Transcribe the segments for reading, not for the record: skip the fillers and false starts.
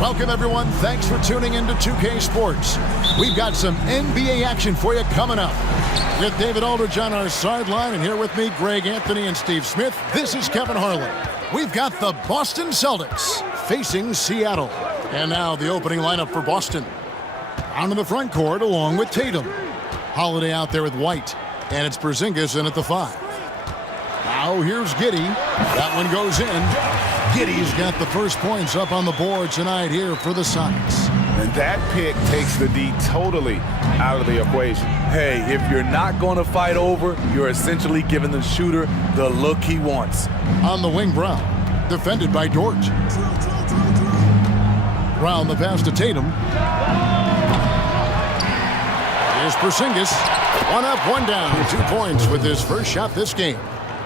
Welcome, everyone. Thanks for tuning into 2K Sports. We've got some NBA action for you coming up. With David Aldridge on our sideline, and here with me, Greg Anthony and Steve Smith, this is Kevin Harlan. We've got the Boston Celtics facing Seattle. And now the opening lineup for Boston. Out in the front court along with Tatum. Holiday out there with White. And it's Porzingis in at the 5. Now here's Giddey. That one goes in. Giddey's got the first points up on the board tonight here for the Sonics. And that pick takes the D totally out of the equation. Hey, if you're not going to fight over, you're essentially giving the shooter the look he wants. On the wing, Brown. Defended by Dort. Brown the pass to Tatum. Here's Porzingis. One up, one down. 2 points with his first shot this game.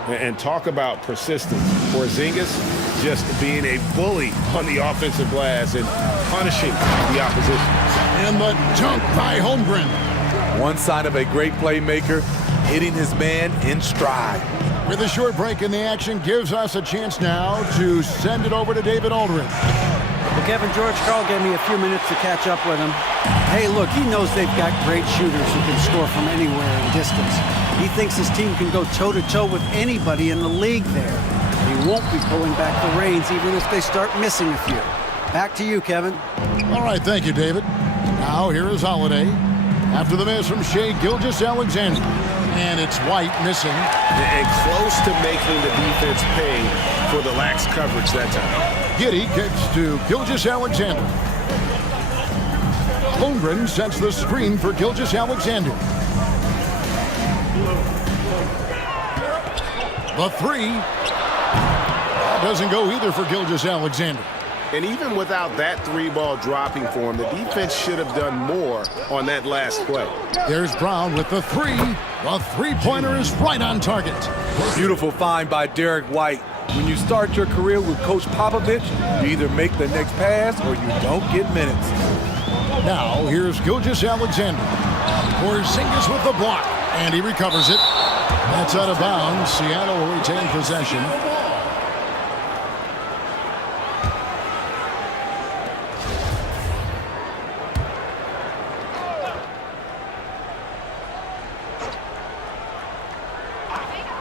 And talk about persistence. Porzingis just being a bully on the offensive glass and punishing the opposition. And the dunk by Holmgren. One sign of a great playmaker, hitting his man in stride. With a short break in the action, gives us a chance now to send it over to David Aldridge. Well, Kevin, George Karl gave me a few minutes to catch up with him. Hey, look, he knows they've got great shooters who can score from anywhere in distance. He thinks his team can go toe-to-toe with anybody in the league there. He won't be pulling back the reins even if they start missing a few. Back to you, Kevin. All right, thank you, David. Now here is Holiday. After the miss from Shai Gilgeous-Alexander. And it's White missing. And close to making the defense pay for the lax coverage that time. Giddey kicks to Gilgeous-Alexander. Holmgren sets the screen for Gilgeous-Alexander. The 3. That doesn't go either for Gilgeous-Alexander. And even without that 3-ball dropping for him, the defense should have done more on that last play. There's Brown with the 3. The three-pointer is right on target. Beautiful find by Derek White. When you start your career with Coach Popovich, you either make the next pass or you don't get minutes. Now here's Gilgeous-Alexander. Porzingis with the block, and he recovers it. That's out of bounds. Seattle will retain possession.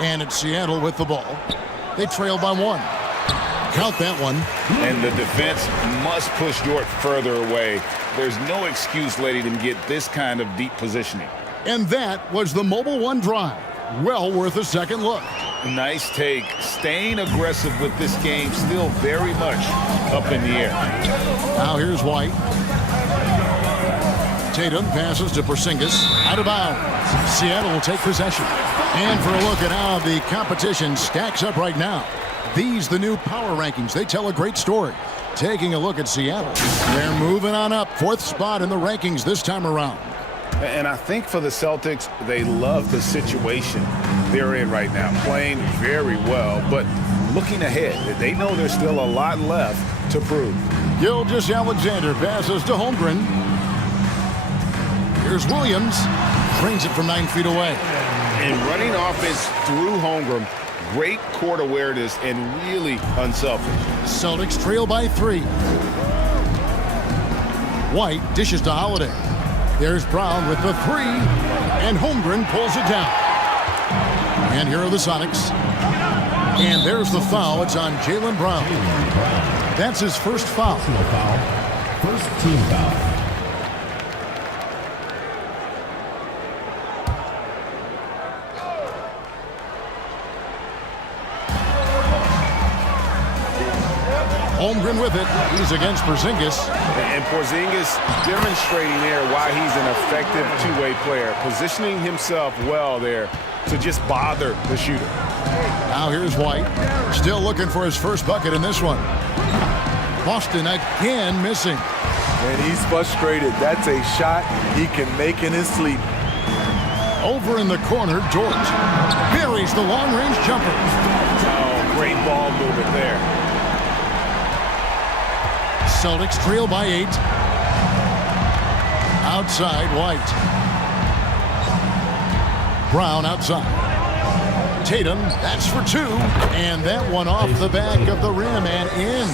And it's Seattle with the ball. They trail by 1. Count that one. And the defense must push Dort further away. There's no excuse letting him get this kind of deep positioning. And that was the Mobile One drive. Well worth a second look. Nice take. Staying aggressive with this game, still very much up in the air. Now here's White. Tatum passes to Porzingis. Out of bounds. Seattle will take possession. And for a look at how the competition stacks up right now. These, the new power rankings, they tell a great story. Taking a look at Seattle. They're moving on up. 4th spot in the rankings this time around. And I think for the Celtics, they love the situation they're in right now. Playing very well, but looking ahead, they know there's still a lot left to prove. Gilgeous-Alexander passes to Holmgren. Here's Williams. Brings it from 9 feet away. And running offense through Holmgren, great court awareness and really unselfish. Celtics trail by 3. White dishes to Holiday. There's Brown with the 3. And Holmgren pulls it down. And here are the Sonics. And there's the foul. It's on Jaylen Brown. That's his first foul. First team foul. Holmgren with it. He's against Porzingis. And Porzingis demonstrating there why he's an effective two-way player, positioning himself well there to just bother the shooter. Now here's White. Still looking for his first bucket in this one. Boston again missing. And he's frustrated. That's a shot he can make in his sleep. Over in the corner, Dort buries the long-range jumper. Oh, great ball movement there. Celtics trail by 8. Outside, White. Brown outside. Tatum, that's for 2. And that one off the back of the rim and in.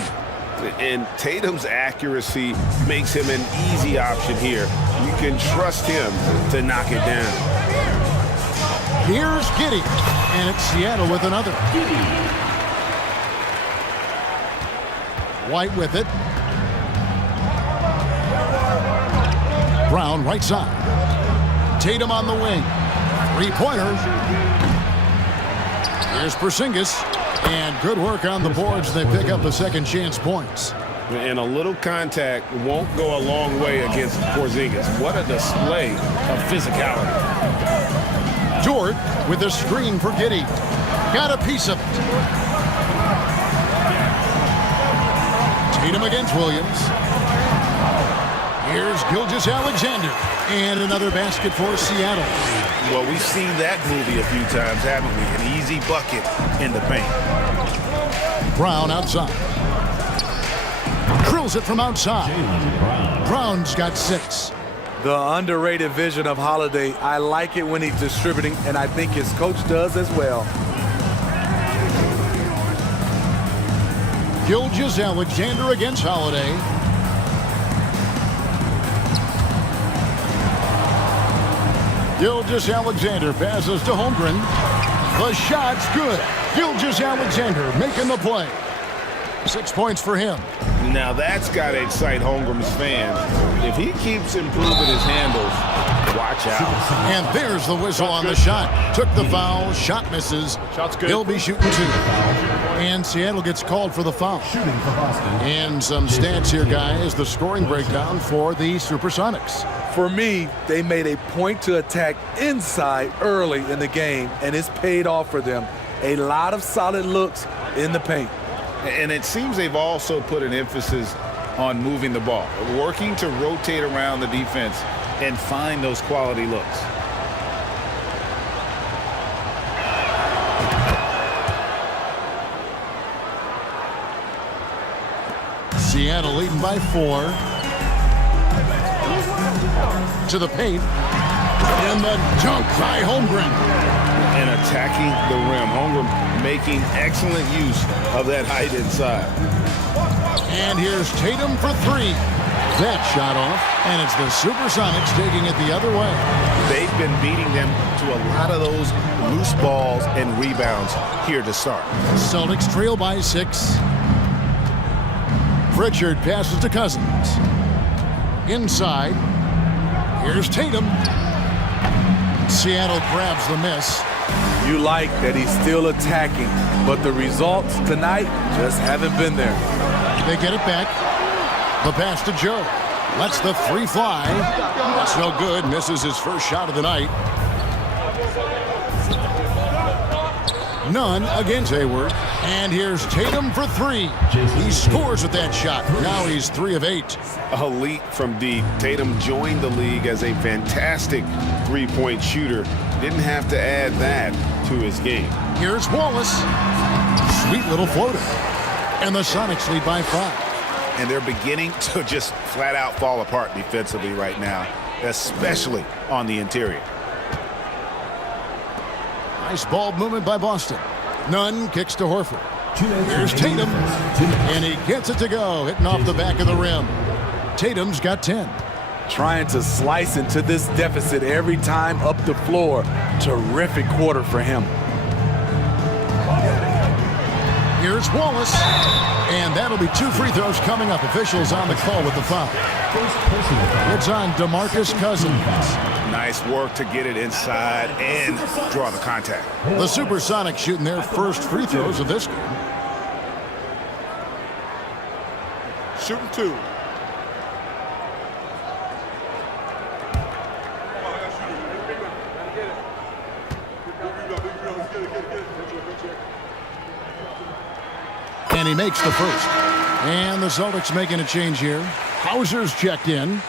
And Tatum's accuracy makes him an easy option here. You can trust him to knock it down. Here's Giddey, and it's Seattle with another. White with it. Brown right side. Tatum on the wing. Three-pointer. Here's Porzingis. And good work on the boards. They pick up the second chance points. And a little contact won't go a long way against Porzingis. What a display of physicality. Dort with a screen for Giddey. Got a piece of it. Tatum against Williams. Here's Gilgeous-Alexander. And another basket for Seattle. Well, we've seen that movie a few times, haven't we? An easy bucket in the paint. Brown outside. Drills it from outside. Brown's got 6. The underrated vision of Holiday. I like it when he's distributing, and I think his coach does as well. Gilgeous-Alexander against Holiday. Gilgeous-Alexander passes to Holmgren. The shot's good. Gilgeous-Alexander making the play. 6 points for him. Now that's got to excite Holmgren's fans. If he keeps improving his handles, watch out. And there's the whistle on the shot. Took the foul. Shot misses. Shot's good. He'll be shooting 2. And Seattle gets called for the foul. Shooting for Boston. And some stats here, guys. The scoring breakdown for the SuperSonics. For me, they made a point to attack inside early in the game, and it's paid off for them. A lot of solid looks in the paint. And it seems they've also put an emphasis on moving the ball, working to rotate around the defense and find those quality looks. Seattle leading by 4. To the paint. And the dunk by Holmgren. And attacking the rim. Holmgren making excellent use of that height inside. And here's Tatum for 3. That shot off, and it's the SuperSonics taking it the other way. They've been beating them to a lot of those loose balls and rebounds here to start. Celtics trail by 6. Pritchard passes to Cousins. Inside. Here's Tatum. Seattle grabs the miss. You like that he's still attacking, but the results tonight just haven't been there. They get it back. The pass to Joe. Lets the 3 fly. That's no good. Misses his first shot of the night. None against Hayward. And here's Tatum for 3. He scores with that shot. Now he's 3 of 8. A leap from deep. Tatum joined the league as a fantastic three-point shooter. Didn't have to add that to his game. Here's Wallace. Sweet little floater. And the Sonics lead by 5. And they're beginning to just flat out fall apart defensively right now, especially on the interior. Nice ball movement by Boston. Nunn kicks to Horford. Here's Tatum. And he gets it to go, hitting off the back of the rim. Tatum's got 10. Trying to slice into this deficit every time up the floor. Terrific quarter for him. Here's Wallace. And that'll be 2 free throws coming up. Officials on the call with the foul. It's on DeMarcus Cousins. Nice work to get it inside and draw the contact. The SuperSonics shooting their first free throws of this game. Shooting 2. And he makes the first. And the Celtics making a change here. Hauser's checked in.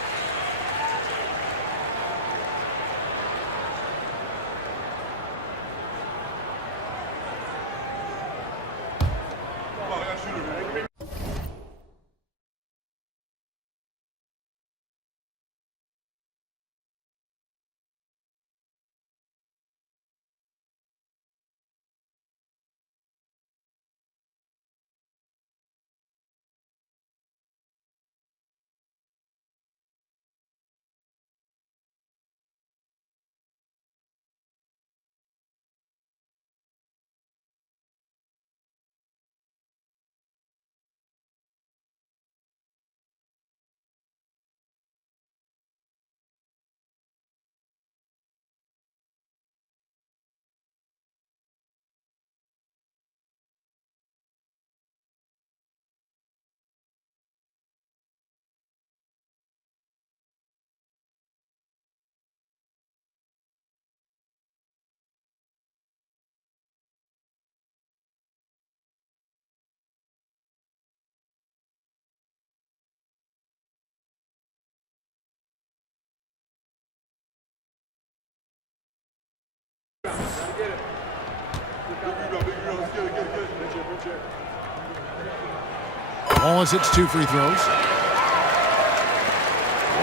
Wallace hits 2 free throws.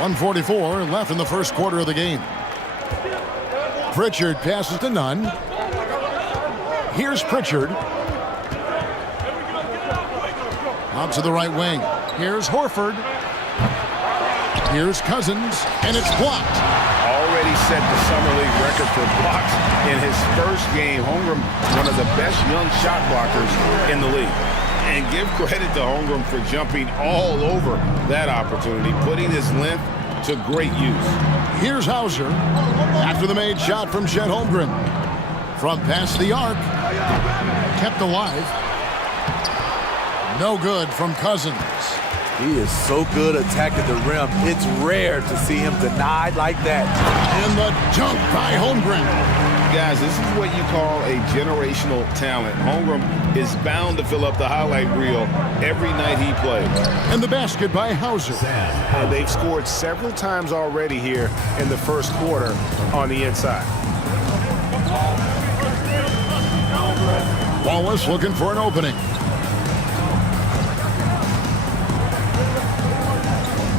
1:44 left in the first quarter of the game. Pritchard passes to Nunn. Here's Pritchard. Out to the right wing. Here's Horford. Here's Cousins, and it's blocked. Already set the Summer League record for blocks in his first game. Holmgren, one of the best young shot blockers in the league. And give credit to Holmgren for jumping all over that opportunity, putting his length to great use. Here's Hauser after the made shot from Chet Holmgren. From past the arc. Kept alive. No good from Cousins. He is so good attacking the rim. It's rare to see him denied like that. And the dunk by Holmgren. Guys, this is what you call a generational talent. Holmgren is bound to fill up the highlight reel every night he plays. And the basket by Hauser. And they've scored several times already here in the first quarter on the inside. Wallace looking for an opening.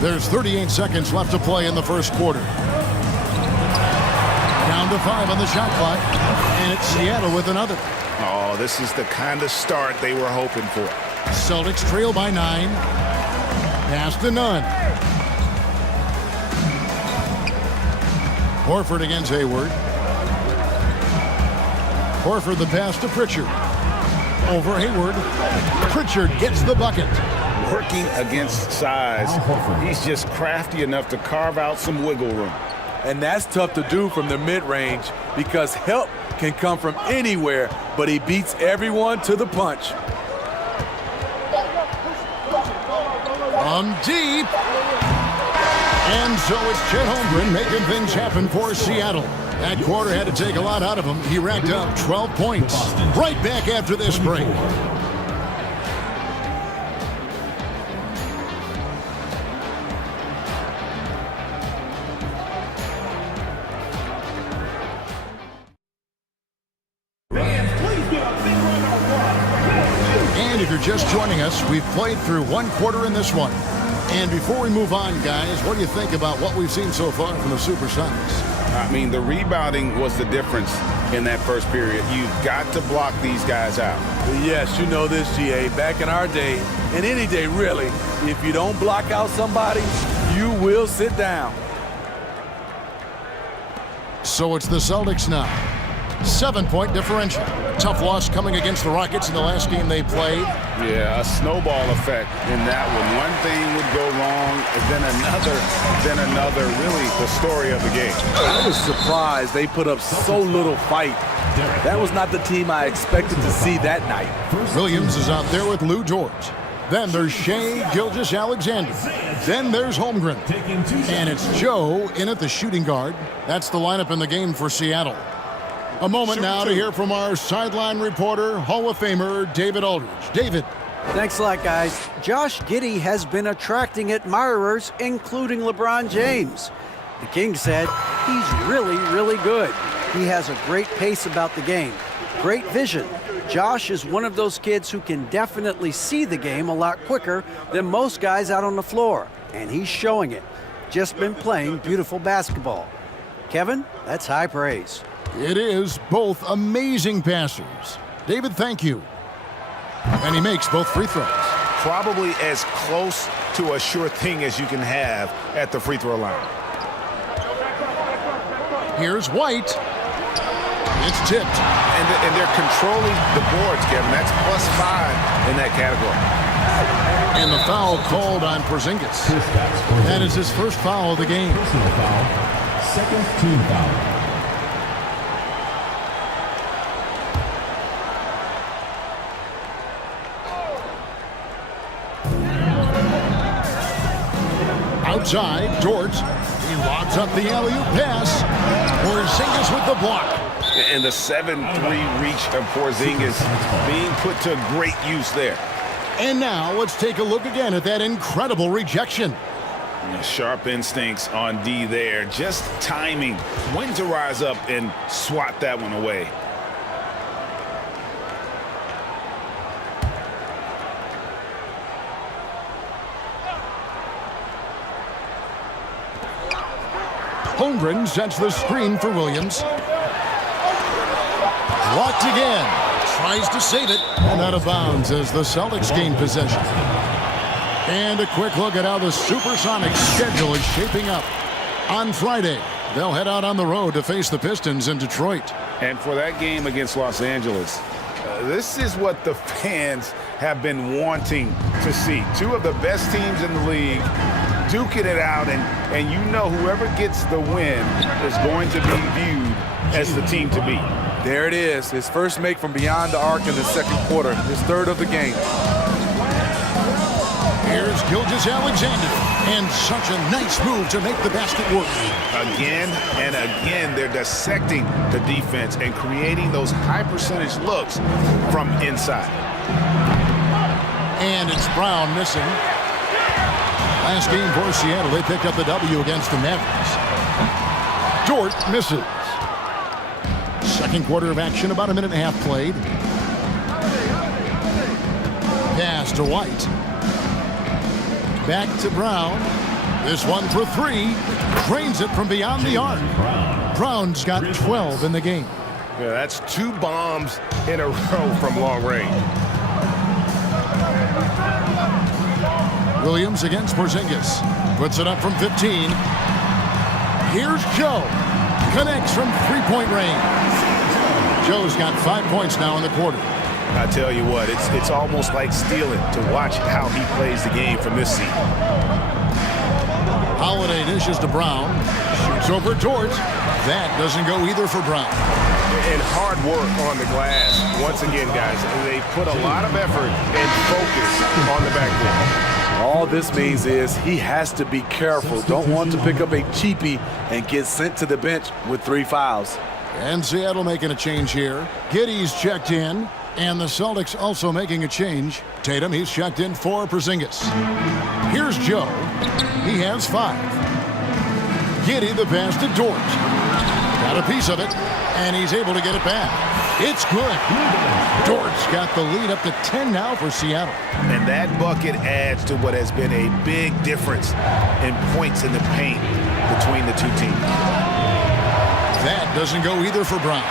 There's 38 seconds left to play in the first quarter. Down to 5 on the shot clock, and it's Seattle with another. Oh, this is the kind of start they were hoping for. Celtics trail by 9. Pass to Nunn. Horford against Hayward. Horford the pass to Pritchard. Over Hayward. Pritchard gets the bucket. Working against size, he's just crafty enough to carve out some wiggle room. And that's tough to do from the mid-range because help can come from anywhere, but he beats everyone to the punch. From deep. And so it's Chet Holmgren making things happen for Seattle. That quarter had to take a lot out of him. He racked up 12 points. Right back after this break. And if you're just joining us, we've played through one quarter in this one. And before we move on, guys, what do you think about what we've seen so far from the SuperSonics? I mean, the rebounding was the difference in that first period. You've got to block these guys out. Yes, you know this, GA. Back in our day, and any day really, if you don't block out somebody, you will sit down. So it's the Celtics now. 7-point differential. Tough loss coming against the Rockets in the last game they played. Yeah, a snowball effect in that one. One thing would go wrong, and then another. Really the story of the game. I was surprised they put up so little fight. That was not the team I expected to see that night. Williams is out there with Lou George. Then there's Shea Gilgeous-Alexander. Then there's Holmgren. And it's Joe in at the shooting guard. That's the lineup in the game for Seattle. A moment now to hear from our sideline reporter, Hall of Famer David Aldridge. David. Thanks a lot, guys. Josh Giddey has been attracting admirers, including LeBron James. The King said he's really, really good. He has a great pace about the game, great vision. Josh is one of those kids who can definitely see the game a lot quicker than most guys out on the floor, and he's showing it. Just been playing beautiful basketball. Kevin, that's high praise. It is. Both amazing passers. David, thank you. And he makes both free throws. Probably as close to a sure thing as you can have at the free throw line. Here's White. It's tipped. And they're controlling the boards, Kevin. That's +5 in that category. And the foul called on Porzingis. That is his first foul of the game. Personal foul. Second team foul. Outside, Dort. He lobs up the alley-oop pass. Porzingis with the block. And the 7-3 reach of Porzingis being put to great use there. And now let's take a look again at that incredible rejection. Sharp instincts on D there. Just timing when to rise up and swat that one away. Holmgren sets the screen for Williams. Blocked again. Tries to save it. And out of bounds as the Celtics gain possession. And a quick look at how the SuperSonics schedule is shaping up. On Friday, they'll head out on the road to face the Pistons in Detroit. And for that game against Los Angeles, this is what the fans have been wanting to see. Two of the best teams in the league duking it out, and you know whoever gets the win is going to be viewed as the team to beat. There it is, his first make from beyond the arc in the second quarter, his third of the game. Here's Gilgeous-Alexander, and such a nice move to make the basket work. Again and again, they're dissecting the defense and creating those high-percentage looks from inside. And it's Brown missing. Last game for Seattle, they picked up the W against the Mavericks. Dort misses. Second quarter of action, about a minute and a half played. Pass to White. Back to Brown. This one for three. Drains it from beyond the arc. Brown's got 12 in the game. Yeah, that's 2 bombs in a row from long range. Williams against Porzingis. Puts it up from 15. Here's Joe. Connects from three-point range. Joe's got 5 points now in the quarter. I tell you what, it's almost like stealing to watch how he plays the game from this seat. Holiday dishes to Brown. Shoots over Dort. That doesn't go either for Brown. And hard work on the glass. Once again, guys, they put a lot of effort and focus on the backboard. All this means is he has to be careful. Don't want to pick up a cheapie and get sent to the bench with 3 fouls. And Seattle making a change here. Giddey's checked in. And the Celtics also making a change. Tatum, he's checked in for Porzingis. Here's Joe. He has 5. Giddey, the pass to Dort. Got a piece of it, and he's able to get it back. It's good. Dort's got the lead up to 10 now for Seattle. And that bucket adds to what has been a big difference in points in the paint between the two teams. That doesn't go either for Brown.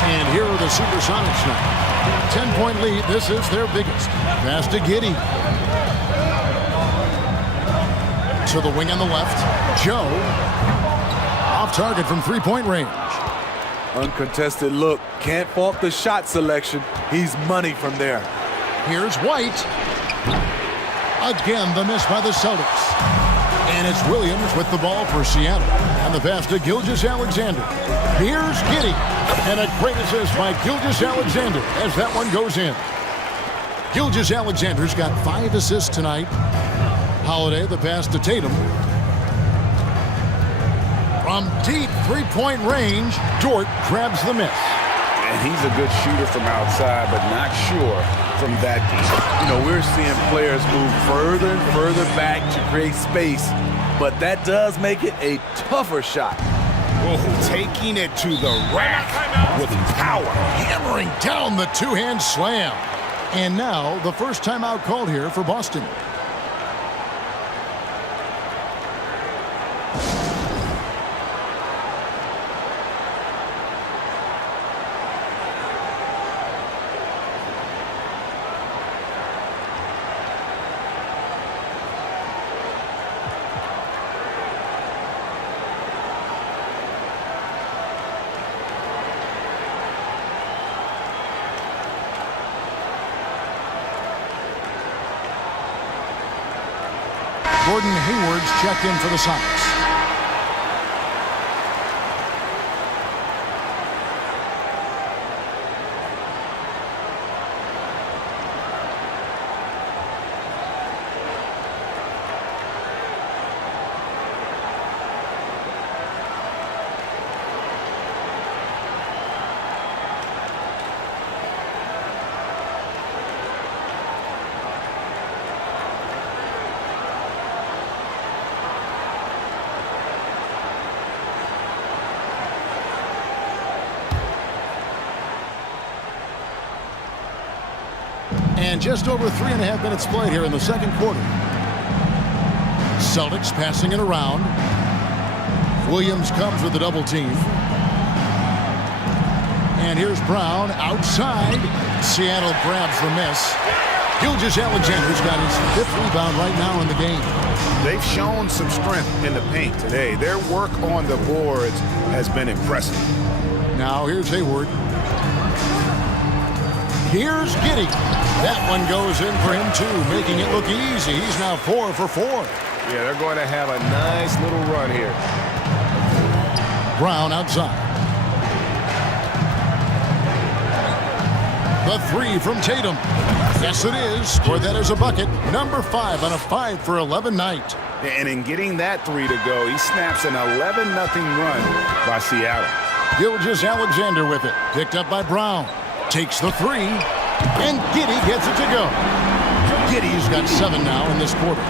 And here are the SuperSonics now. 10-point lead. This is their biggest. Pass to Giddey. To the wing on the left. Joe. Off target from three-point range. Uncontested look. Can't fault the shot selection. He's money from there. Here's White. Again, the miss by the Celtics. And it's Williams with the ball for Seattle. And the pass to Gilgeous-Alexander. Here's Giddey. And a great assist by Gilgeous-Alexander as that one goes in. Gilgeous-Alexander's got 5 assists tonight. Holiday, the pass to Tatum. From deep three-point range, Dort grabs the miss. And he's a good shooter from outside, but not sure from that deep. You know, we're seeing players move further and further back to create space, but that does make it a tougher shot. Oh, taking it to the rack with power. Hammering down the two-hand slam. And now the first timeout called here for Boston. Gordon Hayward's checked in for the Sonics. And just over 3.5 minutes played here in the second quarter. Celtics passing it around. Williams comes with a double team. And here's Brown outside. Seattle grabs the miss. Gilgeous-Alexander's got his 5th rebound right now in the game. They've shown some strength in the paint today. Their work on the boards has been impressive. Now here's Hayward. Here's Giddey. That one goes in for him too, making it look easy. He's now 4 for 4. Yeah, they're going to have a nice little run here. Brown outside. The 3 from Tatum. Yes, it is. Scored that as a bucket. Number 5 on a 5 for 11 night. And in getting that 3 to go, he snaps an 11-0 run by Seattle. Gilgeous-Alexander with it. Picked up by Brown. Takes the 3. And Giddey gets it to go. Giddey's got 7 now in this quarter.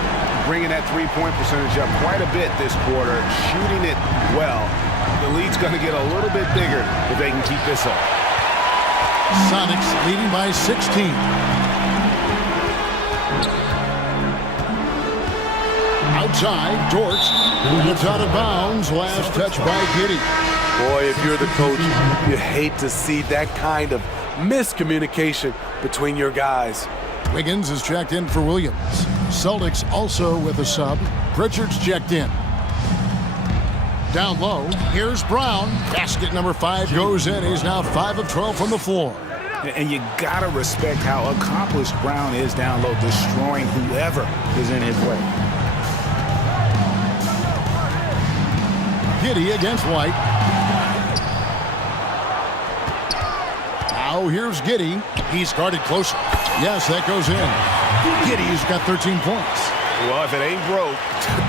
Bringing that three-point percentage up quite a bit this quarter. Shooting it well. The lead's going to get a little bit bigger if they can keep this up. Sonics leading by 16. Outside, Dort gets out of bounds. Last touch by Giddey. Boy, if you're the coach, you hate to see that kind of miscommunication between your guys. Wiggins is checked in for Williams. Celtics also with a sub. Pritchard's checked in. Down low, here's Brown. Basket number 5 goes in. He's now 5 of 12 from the floor. And you got to respect how accomplished Brown is down low, destroying whoever is in his way. Giddey against White. Now here's Giddey. He's guarded closer. Yes, that goes in. Giddey's got 13 points. Well, if it ain't broke,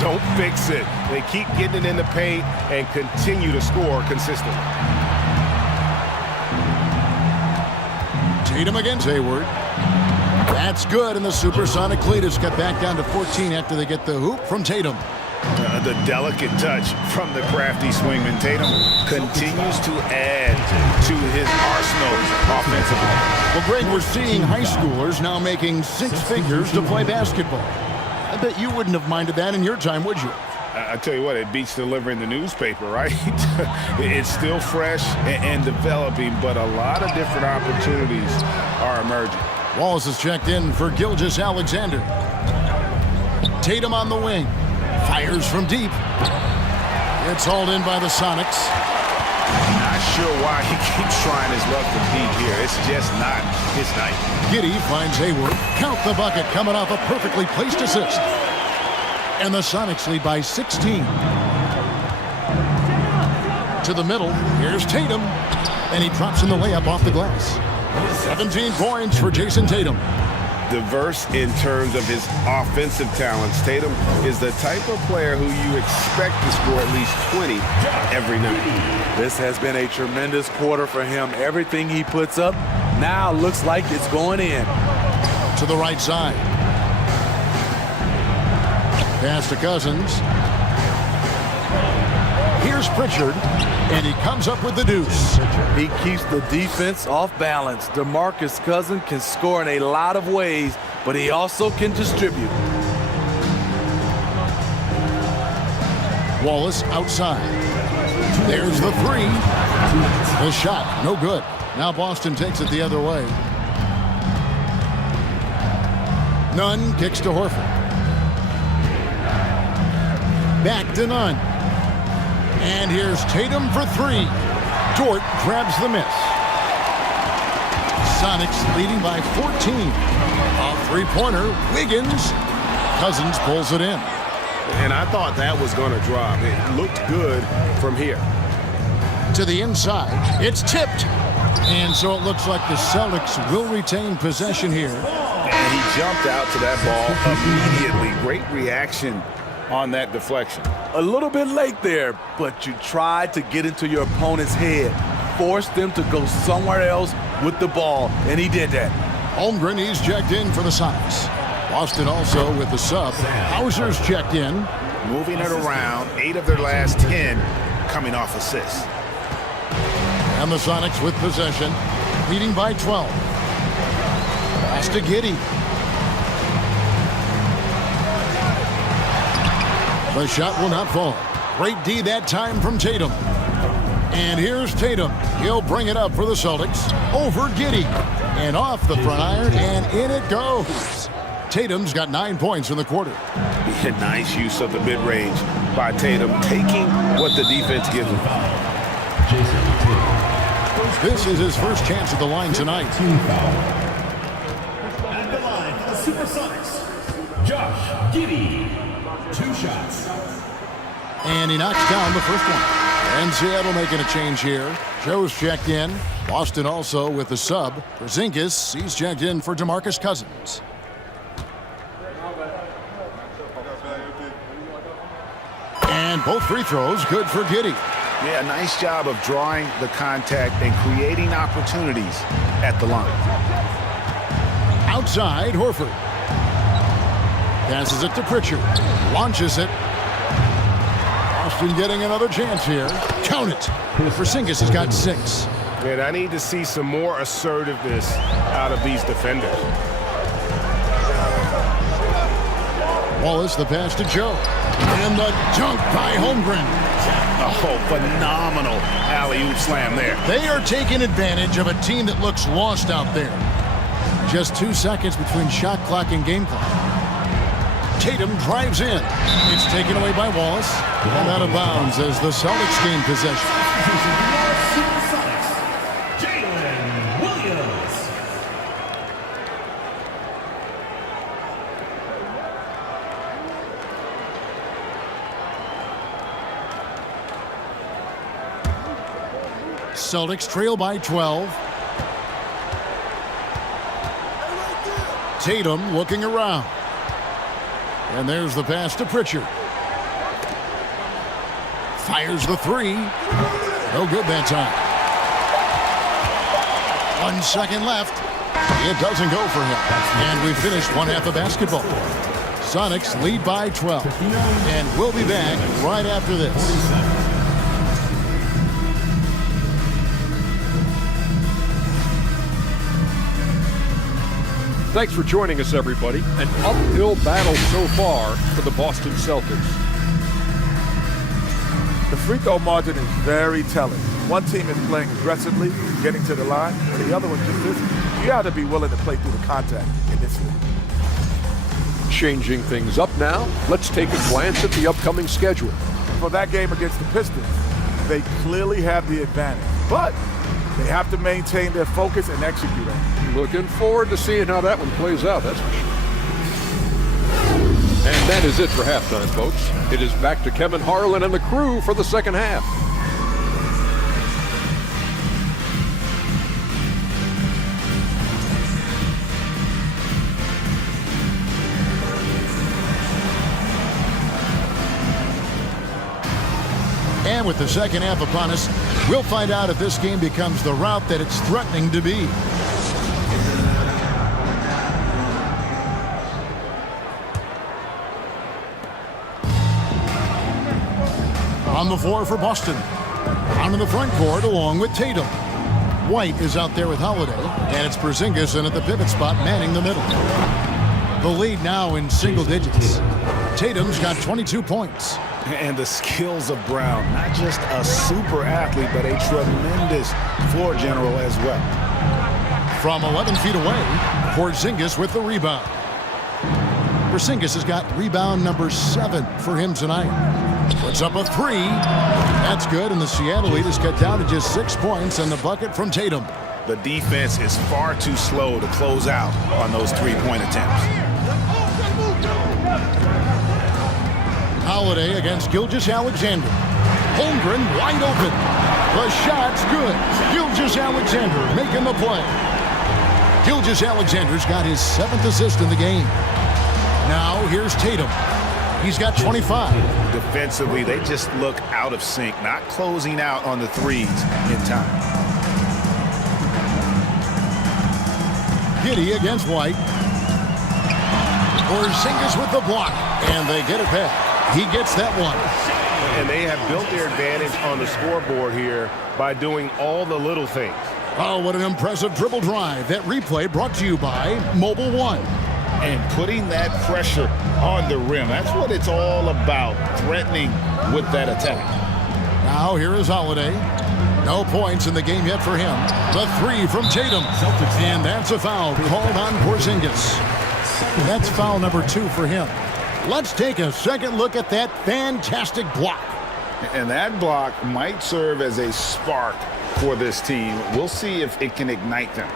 don't fix it. They keep getting it in the paint and continue to score consistently. Tatum against Hayward. That's good, and the Supersonic lead has got back down to 14 after they get the hoop from Tatum. The delicate touch from the crafty swingman. Tatum continues to add to his arsenal offensively. Well, Greg, we're seeing high schoolers now making 6 figures to play basketball. I bet you wouldn't have minded that in your time, would you? I tell you what, it beats delivering the newspaper, right? It's still fresh and developing, but a lot of different opportunities are emerging. Wallace is checked in for Gilgeous-Alexander. Tatum on the wing. Fires from deep. It's hauled in by the Sonics. Not sure why he keeps trying his luck from deep here. It's just not his night. Giddey finds Hayward. Count the bucket coming off a perfectly placed assist. And the Sonics lead by 16. To the middle. Here's Tatum. And he drops in the layup off the glass. 17 points for Jason Tatum. Diverse in terms of his offensive talents. Tatum is the type of player who you expect to score at least 20 every night. This has been a tremendous quarter for him. Everything he puts up now looks like it's going in. To the right side. Pass to Cousins. Here's Pritchard, and he comes up with the deuce. He keeps the defense off balance. DeMarcus Cousins can score in a lot of ways, but he also can distribute. Wallace outside. There's the 3. The shot, no good. Now Boston takes it the other way. Nunn kicks to Horford. Back to Nunn. And here's Tatum for 3. Dort grabs the miss. Sonics leading by 14. A three-pointer, Wiggins. Cousins pulls it in. And I thought that was going to drop. It looked good from here. To the inside. It's tipped. And so it looks like the Celtics will retain possession here. And he jumped out to that ball immediately. Great reaction on that deflection. A little bit late there, but you tried to get into your opponent's head. Force them to go somewhere else with the ball, and he did that. Holmgren, he's checked in for the Sonics. Boston also with the sub. Hauser's checked in. Moving it around, 8 of their last 10 coming off assists. And the Sonics with possession, leading by 12. Pass to Giddey. The shot will not fall. Great D that time from Tatum. And here's Tatum. He'll bring it up for the Celtics. Over Giddey. And off the front iron, and in it goes. Tatum's got 9 points in the quarter. Nice use of the mid-range by Tatum, taking what the defense gives him. This is his first chance at the line tonight. At the line for the SuperSonics, Josh Giddey. 2 shots. And he knocks down the first one. And Seattle making a change here. Joe's checked in. Boston also with the sub. Porzingis, he's checked in for DeMarcus Cousins. And both free throws good for Giddey. Yeah, nice job of drawing the contact and creating opportunities at the line. Outside, Horford. Passes it to Pritchard. Launches it. Boston getting another chance here. Count it. Porzingis has got 6. Man, I need to see some more assertiveness out of these defenders. Wallace, the pass to Joe. And the dunk by Holmgren. Oh, phenomenal alley-oop slam there. They are taking advantage of a team that looks lost out there. Just 2 seconds between shot clock and game clock. Tatum drives in. It's taken away by Wallace. And out of bounds as the Celtics gain possession. Celtics trail by 12. Tatum looking around. And there's the pass to Pritchard. Fires the 3. No good that time. 1 second left. It doesn't go for him. And we finished one half of basketball. Sonics lead by 12. And we'll be back right after this. Thanks for joining us, everybody. An uphill battle so far for the Boston Celtics. The free throw margin is very telling. One team is playing aggressively, getting to the line, and the other one just isn't. You got to be willing to play through the contact in this league. Changing things up now, let's take a glance at the upcoming schedule. For that game against the Pistons, they clearly have the advantage, but they have to maintain their focus and execute on it. Looking forward to seeing how that one plays out, that's for sure. And that is it for halftime, folks. It is back to Kevin Harlan and the crew for the second half. And with the second half upon us, we'll find out if this game becomes the route that it's threatening to be. On the floor for Boston. Onto the front court along with Tatum. White is out there with Holiday, and it's Porzingis in at the pivot spot manning the middle. The lead now in single digits. Tatum's got 22 points. And the skills of Brown, not just a super athlete, but a tremendous floor general as well. From 11 feet away, Porzingis with the rebound. Porzingis has got rebound number 7 for him tonight. Puts up a 3. That's good, and the Seattle lead is cut down to just 6 points, and the bucket from Tatum. The defense is far too slow to close out on those three-point attempts. Holiday against Gilgeous-Alexander. Holmgren wide open. The shot's good. Gilgeous-Alexander making the play. Gilgeous-Alexander's got his 7th assist in the game. Now here's Tatum. He's got 25. Defensively, they just look out of sync, not closing out on the threes in time. Giddey against White. Porzingis with the block, and they get it back. He gets that one. And they have built their advantage on the scoreboard here by doing all the little things. Oh, what an impressive dribble drive. That replay brought to you by Mobile One. and putting that pressure on the rim. That's what it's all about, threatening with that attack. Now here is Holiday. No points in the game yet for him. The three from Tatum. And that's a foul called on Porzingis. That's foul number 2 for him. Let's take a second look at that fantastic block. And that block might serve as a spark for this team. We'll see if it can ignite them.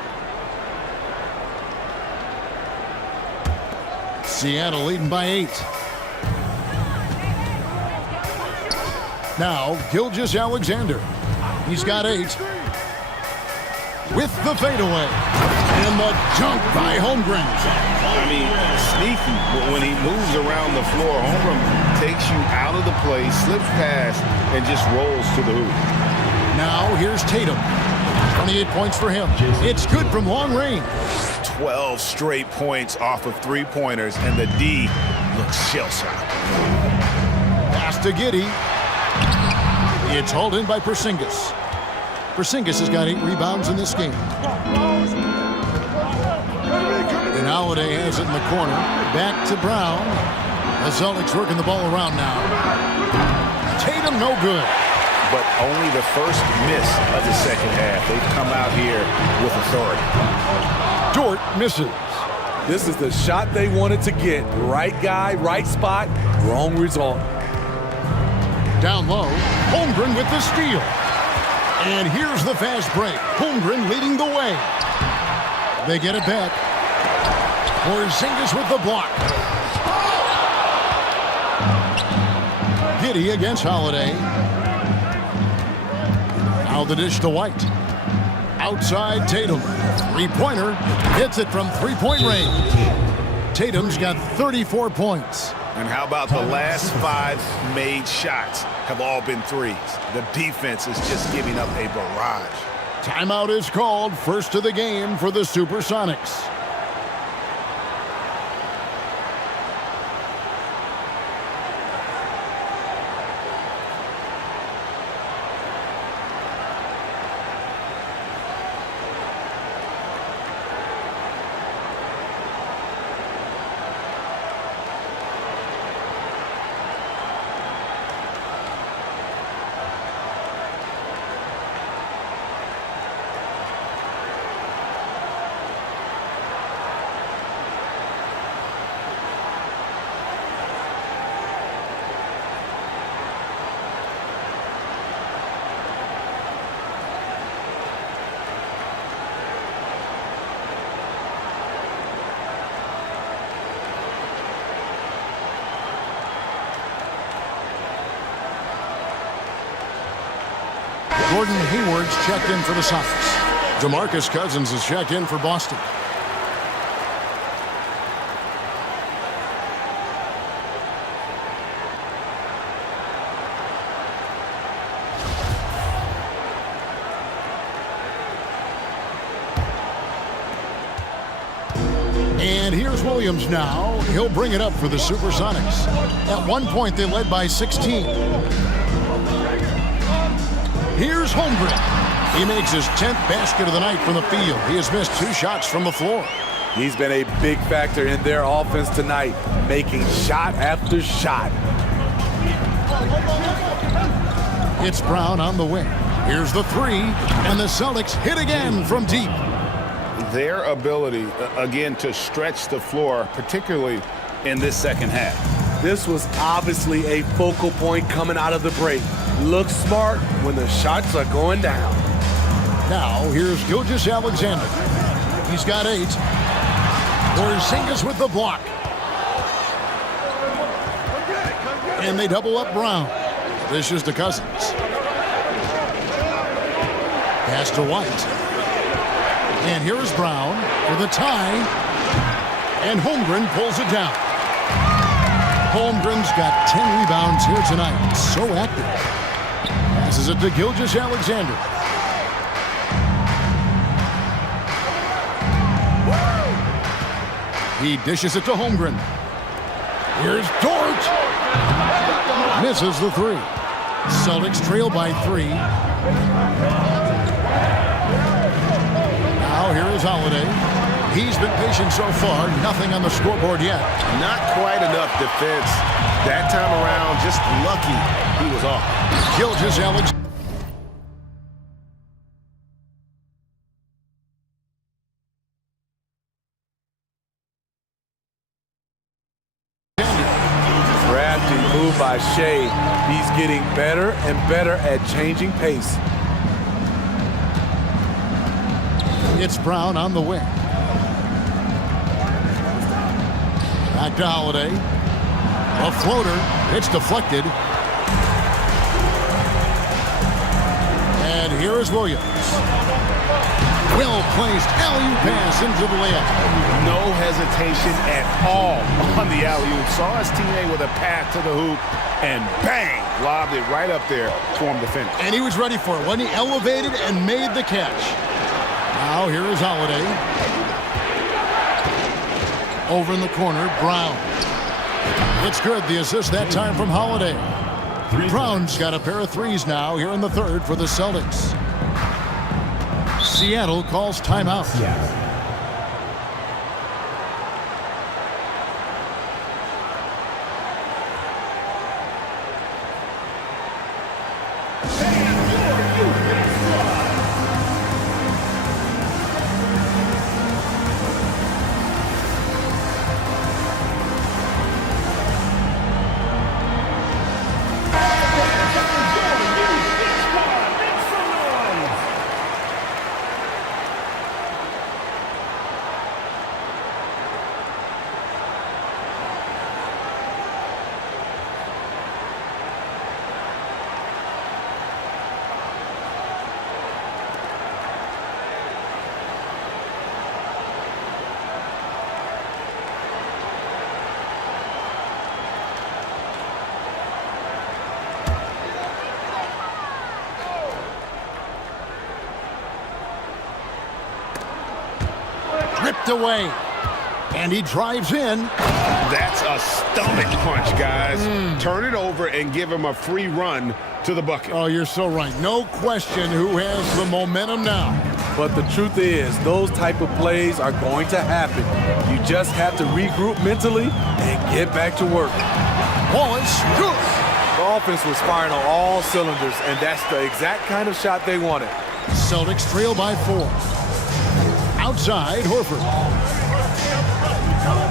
Seattle leading by 8. Now, Gilgeous-Alexander. He's got 8. With the fadeaway. And the dunk by Holmgren. I mean, sneaky. When he moves around the floor, Holmgren takes you out of the play, slips past, and just rolls to the hoop. Now, here's Tatum. 28 points for him. It's good from long range. 12 straight points off of three-pointers, and the D looks shell-shocked. Pass to Giddey. It's hauled in by Porzingis. Porzingis has got 8 rebounds in this game. And Holiday has it in the corner. Back to Brown. The Celtics working the ball around now. Tatum no good. But only the first miss of the second half. They've come out here with authority. Dort misses. This is the shot they wanted to get. Right guy, right spot, wrong result. Down low, Holmgren with the steal. And here's the fast break. Holmgren leading the way. They get it back. Porzingis with the block. Giddey against Holiday. Now the dish to White. Outside Tatum. Three-pointer. Hits it from three-point range. Tatum's got 34 points. And how about the last 5 made shots have all been threes? The defense is just giving up a barrage. Timeout is called. First of the game for the SuperSonics. Gordon Hayward's checked in for the Sonics. DeMarcus Cousins is checked in for Boston. And here's Williams now. He'll bring it up for the SuperSonics. At one point, they led by 16. Here's Holmgren. He makes his 10th basket of the night from the field. He has missed 2 shots from the floor. He's been a big factor in their offense tonight, making shot after shot. It's Brown on the wing. Here's the 3, and the Celtics hit again from deep. Their ability, again, to stretch the floor, particularly in this second half. This was obviously a focal point coming out of the break. Look smart when the shots are going down. Now, here's Gilgeous-Alexander. He's got 8. Porzingis with the block. And they double up Brown. This is to Cousins. Pass to White. And here is Brown for the tie. And Holmgren pulls it down. Holmgren's got 10 rebounds here tonight. So active. Passes it to Gilgeous-Alexander. He dishes it to Holmgren. Here's Dort. Misses the 3. Celtics trail by 3. Now here is Holiday. He's been patient so far. Nothing on the scoreboard yet. Not quite enough defense. That time around, just lucky he was off. Gilgeous-Alexander. Crafty move by Shea. He's getting better and better at changing pace. It's Brown on the wing. Back to Holiday. A floater. It's deflected. And here is Williams. Well-placed alley-oop pass into the layup. No hesitation at all on the alley-oop. Saw his teammate with a path to the hoop, and bang, lobbed it right up there for him to finish. And he was ready for it when he elevated and made the catch. Now here is Holiday. Over in the corner, Brown. It's good. The assist that time from Holiday. Brown's got a pair of threes now here in the third for the Celtics. Seattle calls timeout. Ripped away. And he drives in. That's a stomach punch, guys. Turn it over and give him a free run to the bucket. Oh, you're so right. No question who has the momentum now. But the truth is, those type of plays are going to happen. You just have to regroup mentally and get back to work. Wallace, good. The offense was firing on all cylinders, and that's the exact kind of shot they wanted. Celtics trail by 4. Outside, Horford.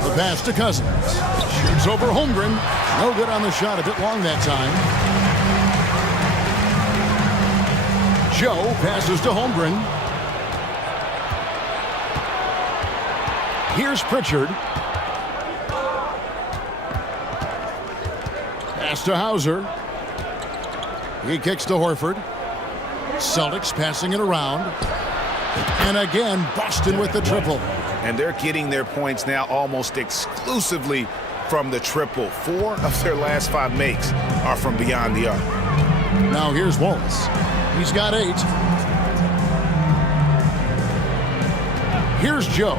The pass to Cousins. Shoots over Holmgren. No good on the shot. A bit long that time. Joe passes to Holmgren. Here's Pritchard. Pass to Hauser. He kicks to Horford. Celtics passing it around. And again, Boston with the triple. And they're getting their points now almost exclusively from the triple. 4 of their last 5 makes are from beyond the arc. Now here's Wallace. He's got 8. Here's Joe.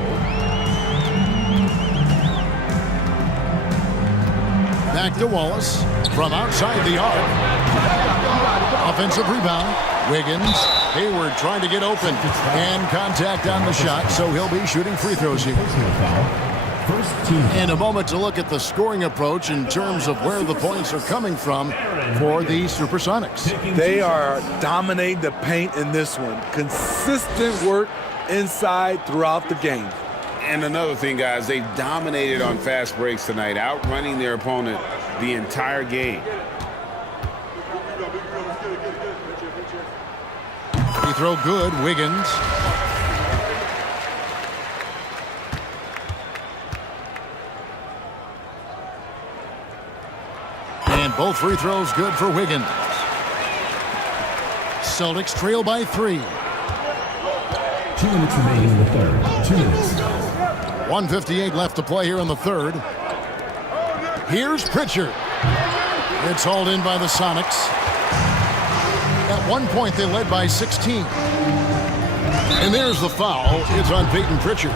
Back to Wallace from outside the arc. Offensive rebound. Wiggins. Hayward trying to get open. And contact on the shot, so he'll be shooting free throws here. And a moment to look at the scoring approach in terms of where the points are coming from for the SuperSonics. They are dominating the paint in this one. Consistent work inside throughout the game. And another thing, guys, they've dominated on fast breaks tonight, outrunning their opponent the entire game. Free throw good, Wiggins. And both free throws good for Wiggins. Celtics trail by 3. 2 minutes remaining in the third. 2 minutes. 1:58 left to play here in the third. Here's Pritchard. It's hauled in by the Sonics. At one point, they led by 16. And there's the foul. It's on Peyton Pritchard.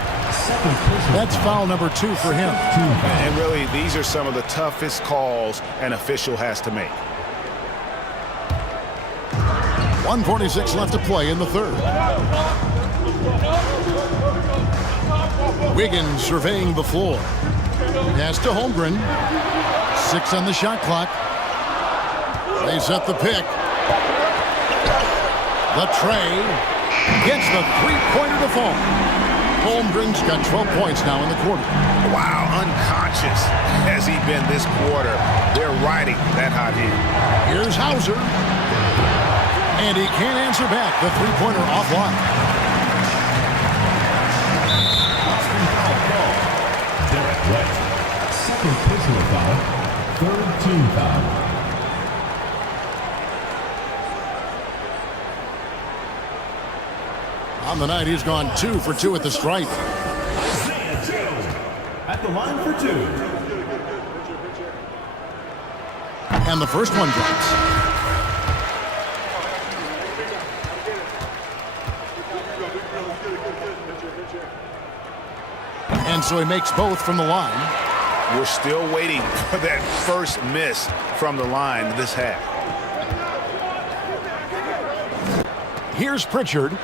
That's foul number 2 for him. And really, these are some of the toughest calls an official has to make. 1:46 left to play in the third. Wiggins surveying the floor. Pass to Holmgren. 6 on the shot clock. They set the pick. The tray. Gets the three-pointer to fall. Holmgren's got 12 points now in the quarter. Wow, unconscious has he been this quarter. They're riding that hot heat. Here's Hauser. And he can't answer back. The three-pointer offline. Derek White. Second personal foul. Third team foul. On the night, he's gone 2 for 2 at the stripe. Isaiah Joe at the line for 2. And the first one drops. And so he makes both from the line. We're still waiting for that first miss from the line this half. Here's Pritchard.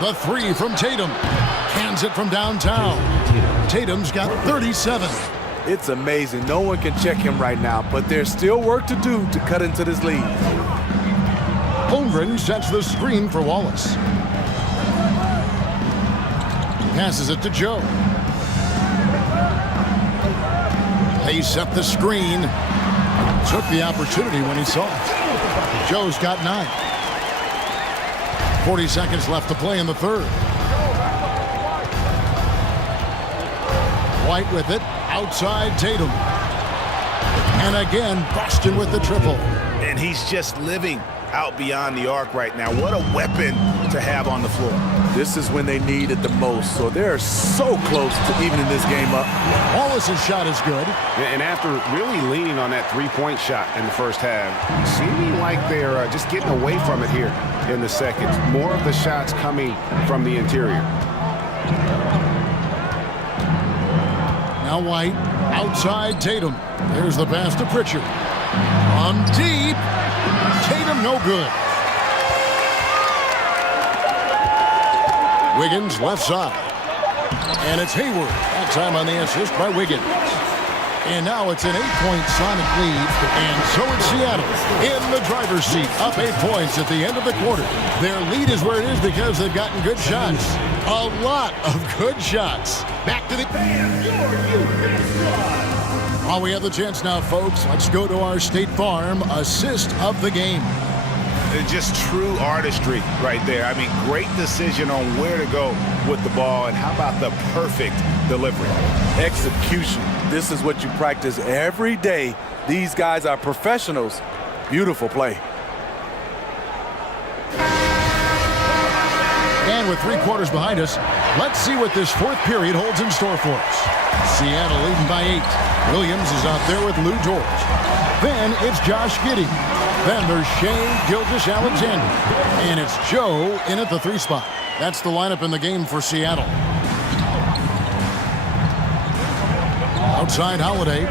The three from Tatum. Cans it from downtown. Tatum's got 37. It's amazing. No one can check him right now, but there's still work to do to cut into this lead. Holmgren sets the screen for Wallace. Passes it to Joe. They set the screen. Took the opportunity when he saw it. Joe's got 9. 40 seconds left to play in the third. White with it. Outside Tatum. And again, Boston with the triple. And he's just living out beyond the arc right now. What a weapon to have on the floor. This is when they need it the most, so they're so close to evening this game up. Wallace's shot is good. And after really leaning on that three-point shot in the first half, seeming like they're just getting away from it here in the second. More of the shots coming from the interior. Now White, outside Tatum. There's the pass to Pritchard. On deep. Tatum no good. Wiggins left side. And it's Hayward. That time on the assist by Wiggins. And now it's an 8-point Sonic lead. And so it's Seattle in the driver's seat. Up 8 points at the end of the quarter. Their lead is where it is because they've gotten good shots. A lot of good shots. Back to the... While we have the chance now, folks, let's go to our State Farm assist of the game. Just true artistry right there. I mean, great decision on where to go with the ball, and how about the perfect delivery? Execution. This is what you practice every day. These guys are professionals. Beautiful play. And with 3 quarters behind us, let's see what this fourth period holds in store for us. Seattle leading by 8. Williams is out there with Lou George. Then it's Josh Giddey. Then there's Shane Gilgeous-Alexander. And it's Joe in at the 3 spot. That's the lineup in the game for Seattle. Outside Holiday.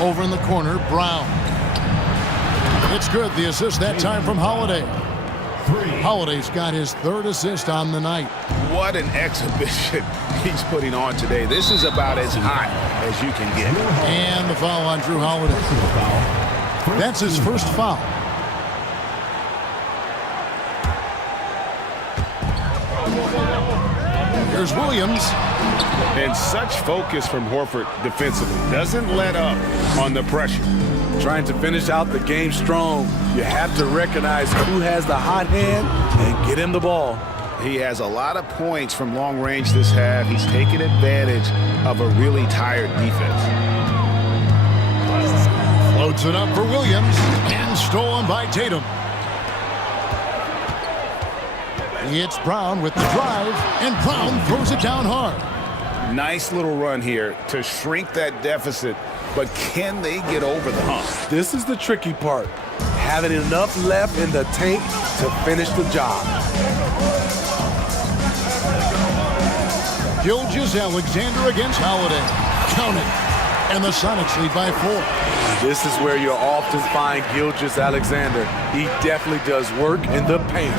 Over in the corner, Brown. It's good. The assist that time from Holiday. Holiday's got his 3rd assist on the night. What an exhibition he's putting on today. This is about as hot as you can get. And the foul on Drew Holiday. That's his first foul. Here's Williams. And such focus from Horford defensively. Doesn't let up on the pressure. Trying to finish out the game strong. You have to recognize who has the hot hand and get him the ball. He has a lot of points from long range this half. He's taken advantage of a really tired defense. Floats it up for Williams. And stolen by Tatum. It's Brown with the drive. And Brown throws it down hard. Nice little run here to shrink that deficit. But can they get over the hump? This is the tricky part. Having enough left in the tank to finish the job. Gilgeous-Alexander against Holiday. Count it. And the Sonics lead by 4. This is where you'll often find Gilgeous-Alexander. He definitely does work in the paint.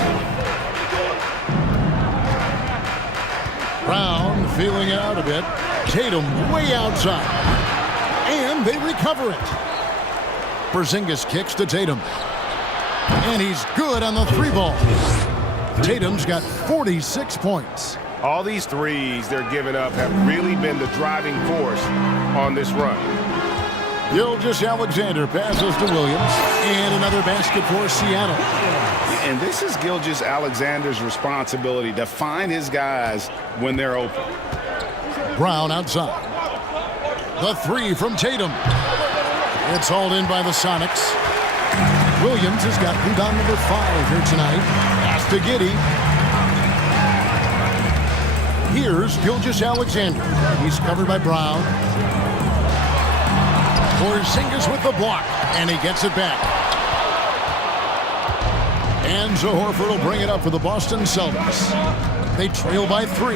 Brown feeling it out a bit. Tatum way outside. And they recover it. Porzingis kicks to Tatum. And he's good on the three ball. Tatum's got 46 points. All these threes they're giving up have really been the driving force on this run. Gilgeous-Alexander passes to Williams. And another basket for Seattle. And this is Gilgeous-Alexander's responsibility to find his guys when they're open. Brown outside. The three from Tatum. It's hauled in by the Sonics. Williams has got rebound number 5 here tonight. Pass to Giddey. Here's Gilgeous-Alexander. He's covered by Brown. Porzingis with the block, and he gets it back. And so Horford will bring it up for the Boston Celtics. They trail by 3.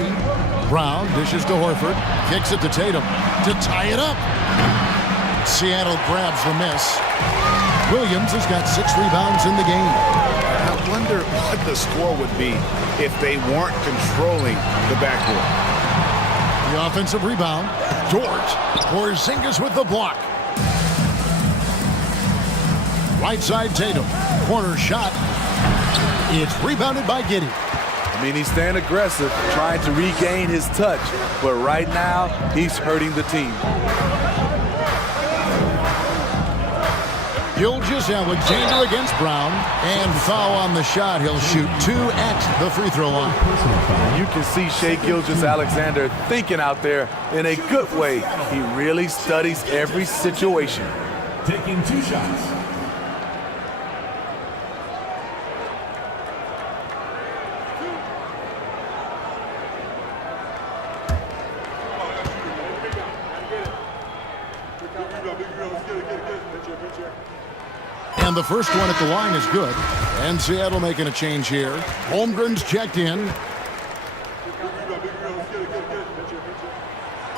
Brown dishes to Horford, kicks it to Tatum to tie it up. Seattle grabs the miss. Williams has got 6 rebounds in the game. I wonder what the score would be if they weren't controlling the backcourt. The offensive rebound. Dort. Porzingis with the block. Right side Tatum. Corner shot. It's rebounded by Giddey. I mean, he's staying aggressive, trying to regain his touch. But right now, he's hurting the team. Gilgeous-Alexander against Brown. And foul on the shot. He'll shoot 2 at the free throw line. You can see Shai Gilgeous-Alexander thinking out there in a good way. He really studies every situation. Taking 2 shots. And the first one at the line is good. And Seattle making a change here. Holmgren's checked in.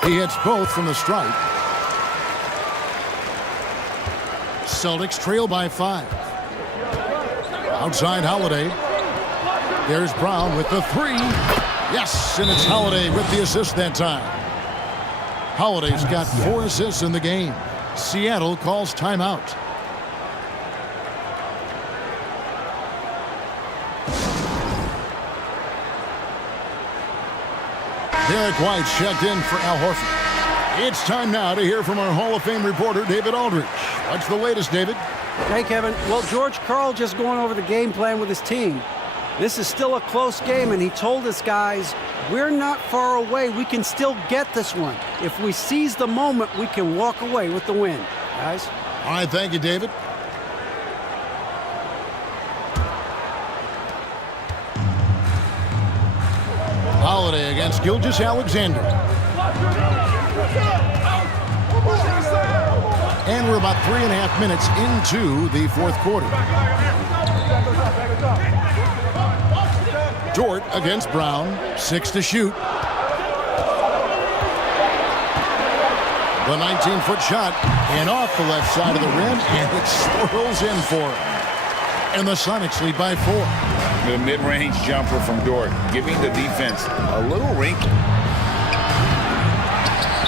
He hits both from the stripe. Celtics trail by 5. Outside Holiday. There's Brown with the 3. Yes, and it's Holiday with the assist that time. Holiday's got 4 assists in the game. Seattle calls timeout. Derek White checked in for Al Horford. It's time now to hear from our Hall of Fame reporter, David Aldridge. What's the latest, David? Hey, Kevin. Well, George Karl just going over the game plan with his team. This is still a close game, and he told us guys, we're not far away. We can still get this one. If we seize the moment, we can walk away with the win. Guys? All right, thank you, David. Holiday against Gilgeous-Alexander. And we're about 3.5 minutes into the 4th quarter. Dort against Brown. 6 to shoot. The 19-foot shot and off the left side of the rim, and it swirls in for him. And the Sonics lead by 4. The mid-range jumper from Dort, giving the defense a little wrinkle.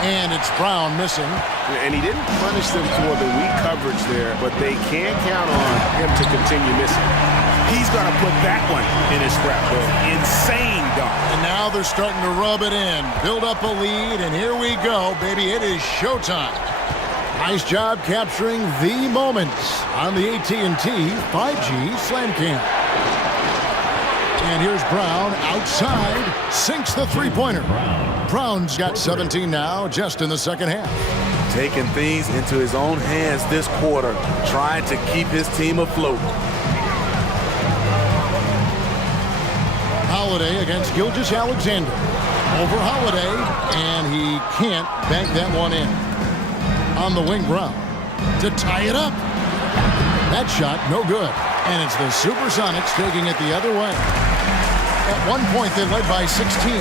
And it's Brown missing. And he didn't punish them for the weak coverage there, but they can count on him to continue missing. He's going to put that one in his scrapbook. Insane dunk. And now they're starting to rub it in, build up a lead, and here we go, baby. It is showtime. Nice job capturing the moments on the AT&T 5G Slam Cam. And here's Brown outside, sinks the three-pointer. Brown's got 17 now, just in the second half. Taking things into his own hands this quarter, trying to keep his team afloat. Holiday against Gilgeous-Alexander. Over Holiday, and he can't bank that one in. On the wing, Brown to tie it up. That shot, no good. And it's the SuperSonics taking it the other way. At one point, they led by 16.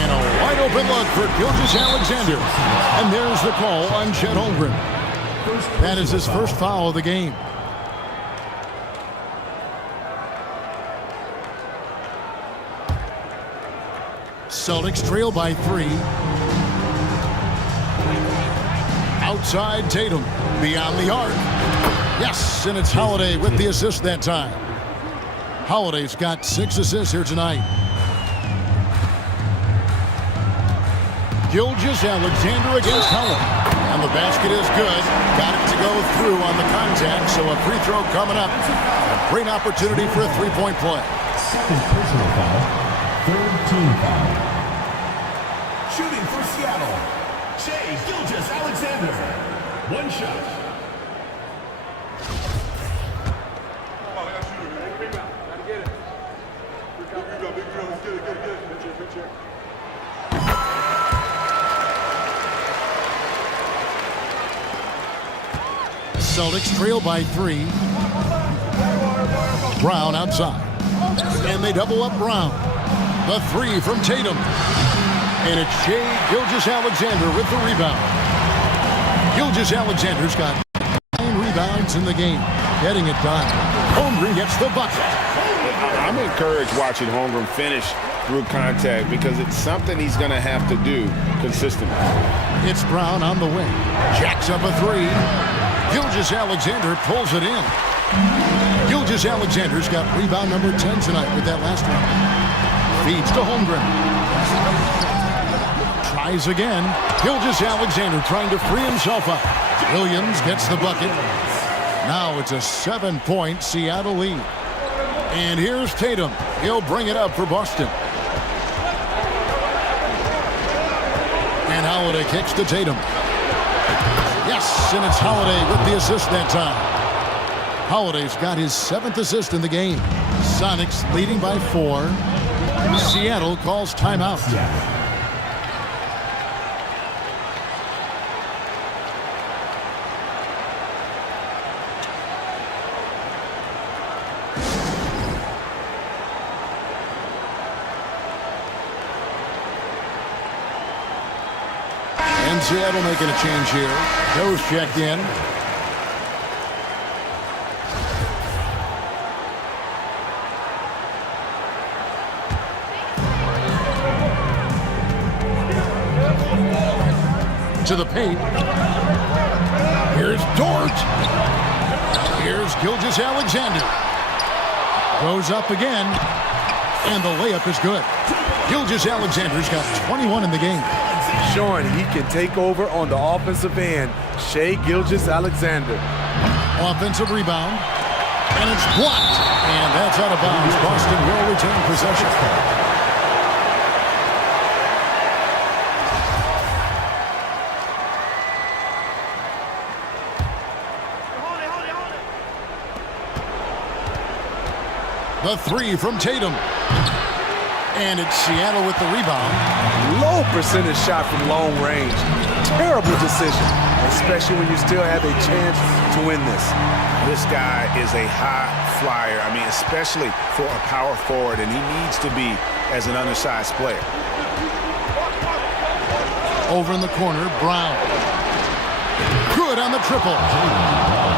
And a wide open look for Gilgeous-Alexander. And there's the call on Chet Holmgren. That is his first foul of the game. Celtics trail by 3. Outside Tatum, beyond the arc. Yes, and it's Holiday with the assist that time. Holiday's got 6 assists here tonight. Gilgeous-Alexander against Holiday. And the basket is good. Got it to go through on the contact, so a free throw coming up. A great opportunity for a three-point play. Second personal foul. Third team foul. Shooting for Seattle, Shai Gilgeous-Alexander. One shot. Celtics trail by 3. Brown outside. And they double up Brown. The 3 from Tatum. And it's Shai Gilgeous-Alexander with the rebound. Gilgeous-Alexander's got 9 rebounds in the game. Getting it done. Holmgren gets the bucket. I'm encouraged watching Holmgren finish through contact because it's something he's going to have to do consistently. It's Brown on the wing. Jacks up a 3. Gilgeous-Alexander pulls it in. Gilgeous-Alexander's got rebound number 10 tonight with that last one. Feeds to Holmgren. Tries again. Gilgeous-Alexander trying to free himself up. Williams gets the bucket. Now it's a 7-point Seattle lead. And here's Tatum. He'll bring it up for Boston. And Holiday kicks to Tatum. Yes, and it's Holiday with the assist that time. Holiday's got his 7th assist in the game. Sonics leading by 4. Seattle calls timeout. And Seattle making a change here. Joe's checked in. To the paint. Here's Dort. Here's Gilgeous-Alexander. Goes up again. And the layup is good. Gilgeous-Alexander's got 21 in the game. Showing he can take over on the offensive end. Shai Gilgeous-Alexander. Offensive rebound. And it's blocked. And that's out of bounds. Boston will retain possession. The 3 from Tatum. And it's Seattle with the rebound. Low percentage shot from long range. Terrible decision, especially when you still have a chance to win this. This guy is a high flyer. I mean, especially for a power forward, and he needs to be as an undersized player. Over in the corner, Brown. Good on the triple.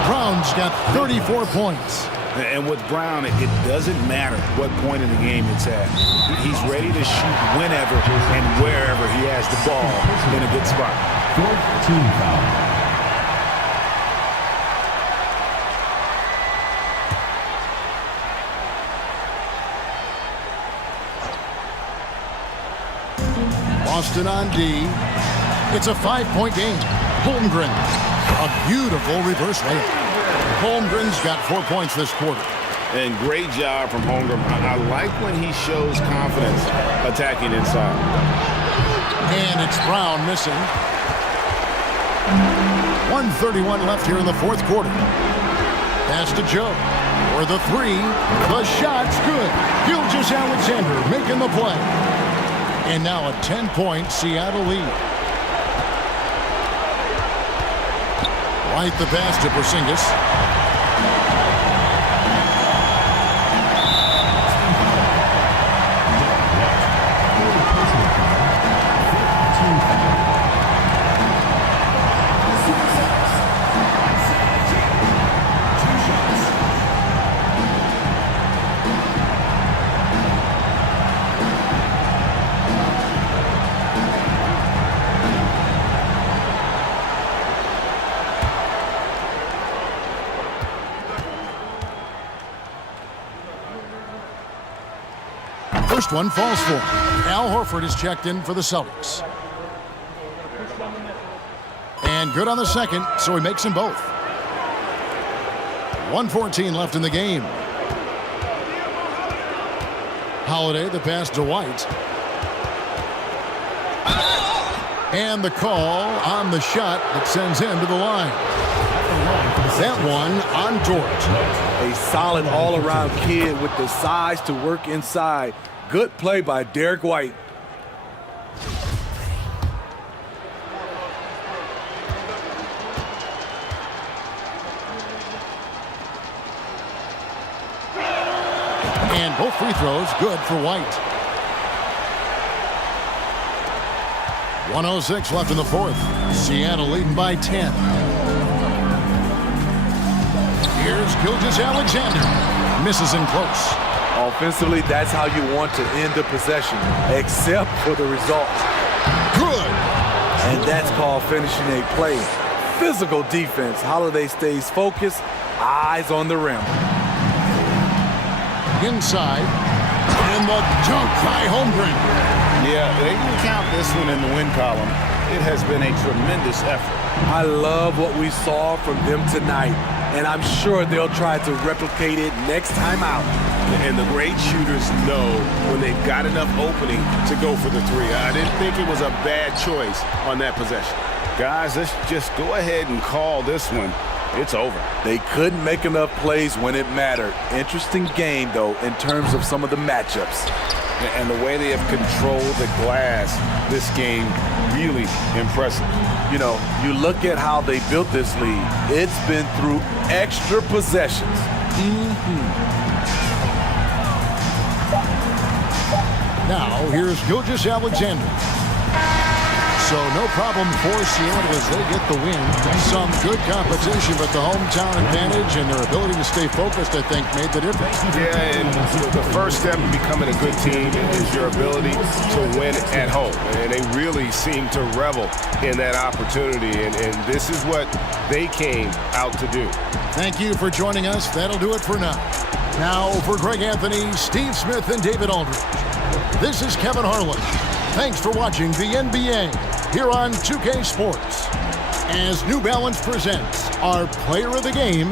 Brown's got 34 points. And with Brown, it doesn't matter what point in the game it's at. He's ready to shoot whenever and wherever he has the ball in a good spot. Fourth team foul. Boston on D. It's a 5-point game. Holmgren. A beautiful reverse layup. Holmgren's got 4 points this quarter. And great job from Holmgren. I like when he shows confidence attacking inside. And it's Brown missing. 1:31 left here in the fourth quarter. Pass to Joe. For the 3. The shot's good. Gilgeous-Alexander making the play. And now a 10-point Seattle lead. Right the pass to Porzingis. First one falls for him. Al Horford is checked in for the Celtics. And good on the second, so he makes them both. 1:14 left in the game. Holiday, the pass to White. And the call on the shot that sends him to the line. That one on Dort. A solid all-around kid with the size to work inside. Good play by Derek White. And both free throws good for White. 1:06 left in the fourth. Seattle leading by 10. Here's Gilgeous-Alexander. Misses in close. Offensively, that's how you want to end the possession, except for the result. Good. And that's called finishing a play. Physical defense. Holiday stays focused, eyes on the rim. Inside. And the dunk by Holmgren. Yeah, they can count this one in the win column. It has been a tremendous effort. I love what we saw from them tonight, and I'm sure they'll try to replicate it next time out. And the great shooters know when they've got enough opening to go for the three. I didn't think it was a bad choice on that possession. Guys, let's just go ahead and call this one. It's over. They couldn't make enough plays when it mattered. Interesting game, though, in terms of some of the matchups. And the way they have controlled the glass this game, really impressive. You know, you look at how they built this lead. It's been through extra possessions. Now, here's Gilgeous-Alexander. So no problem for Seattle as they get the win. Some good competition, but the hometown advantage and their ability to stay focused, I think, made the difference. Yeah, and the first step in becoming a good team is your ability to win at home. And they really seem to revel in that opportunity, and this is what they came out to do. Thank you for joining us. That'll do it for now. Now, for Greg Anthony, Steve Smith, and David Aldridge, this is Kevin Harlan. Thanks for watching the NBA here on 2K Sports. As New Balance presents our Player of the Game